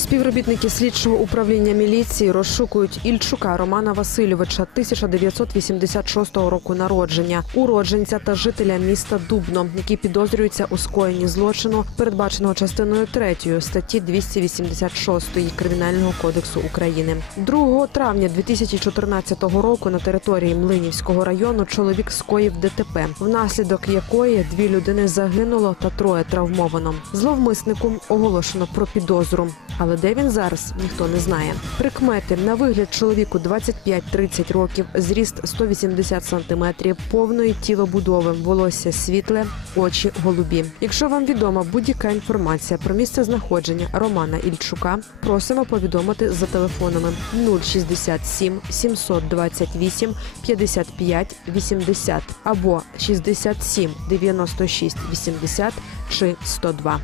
Співробітники слідчого управління міліції розшукують Ільчука Романа Васильовича 1986 року народження, уродженця та жителя міста Дубно, який підозрюється у скоєнні злочину, передбаченого частиною 3 статті 286 Кримінального кодексу України. 2 травня 2014 року на території Млинівського району чоловік скоїв ДТП, внаслідок якої дві людини загинуло та троє травмовано. Зловмиснику оголошено про підозру. Але де він зараз, ніхто не знає. Прикмети на вигляд чоловіку 25-30 років, зріст 180 сантиметрів, повної тілобудови, волосся світле, очі голубі. Якщо вам відома будь-яка інформація про місце знаходження Романа Ільчука, просимо повідомити за телефонами 067 728 55 80 або 67 96 80 чи 102.